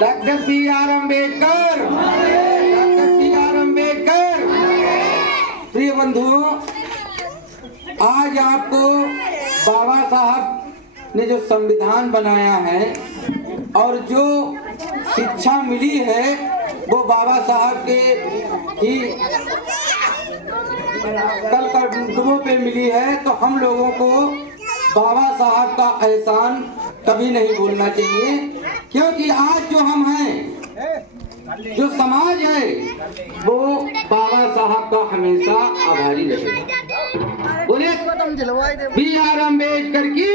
Doctor B.R. Ambedkar, doctor B.R. Ambedkar. प्रिय बंधुओं, आज आपको बाबा साहब ने जो संविधान बनाया है और जो शिक्षा मिली है वो बाबा साहब के ही कल कदमों पे मिली है। तो हम लोगों को बाबा साहब का एहसान कभी नहीं भूलना चाहिए, क्योंकि आज जो हम हैं, जो समाज है, वो बाबा साहब का हमेशा आभारी रहेगा। बोले B.R. अम्बेडकर की।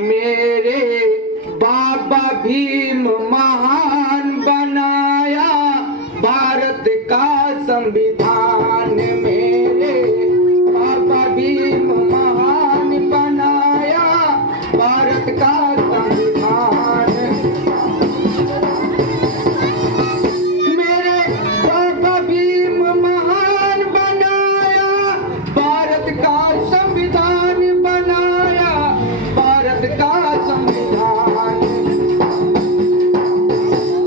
मेरे बाबा भीम महान बनाया भारत का संविधान, मेरे बाबा भीम महान बनाया भारत का संविधान। मेरे बाबा भीम महान बनाया भारत का संविधान, बनाया भारत का संविधान।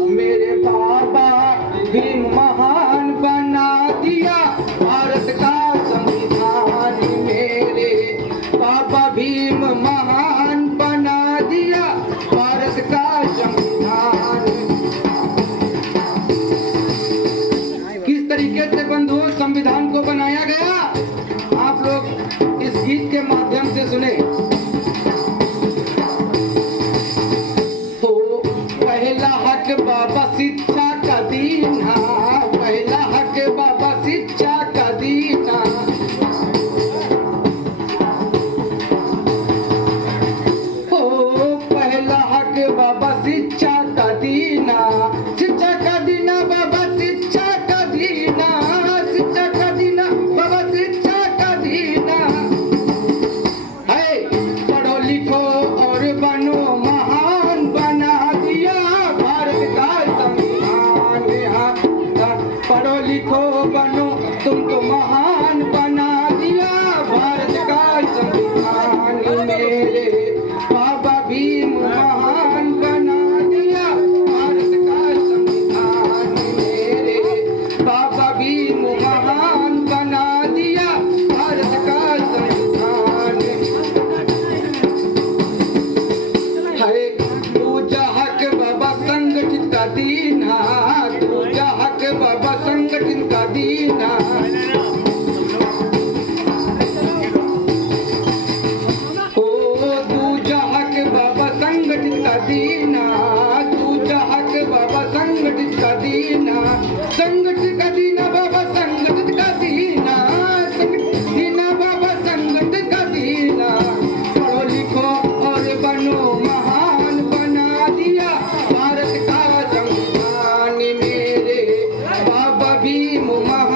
मेरे बाबा भीम महान बना दिया भारत का संविधान, मेरे बाबा भीम महान बना दिया भारत का संविधान। किस तरीके से बंधुओं संविधान को बनाया गया, आप लोग इस गीत के माध्यम से सुने। तो पहला हक बाबा शिक्षा का दीना, पहला हक बाबा शिक्षा का दीना। ओ पहला हक बाबा शिक्षा का दीना, शिक्षा का दीना बाबा शिक्षा का दीना, शिक्षा का दीना बाबा शिक्षा का दीना। है पढ़ो लिखो और बनो महान, बना दिया भारत का संविधान। पढ़ो लिखो बनो तुमको महान, बना दिया भारत का संविधान। मेरे बाबा भीम महान बना दिया भारत का संविधान, मेरे बाबा भीम महान बना दिया भारत का संविधान। है दूजा हक बाबा संगठित का दीना, दूजा हक बाबा संगठित का दीना। ओ दूजा हक बाबा संगठित का दीना, दूजा हक बाबा संगठित का दीना। संगठित का दीना बाबा संगठित का दीना, संगठित दीना बाबा संगठित का दीना। पढ़ो लिखो और बनो महान, बना दिया भारत का संविधान। मेरे बाबा भीम महान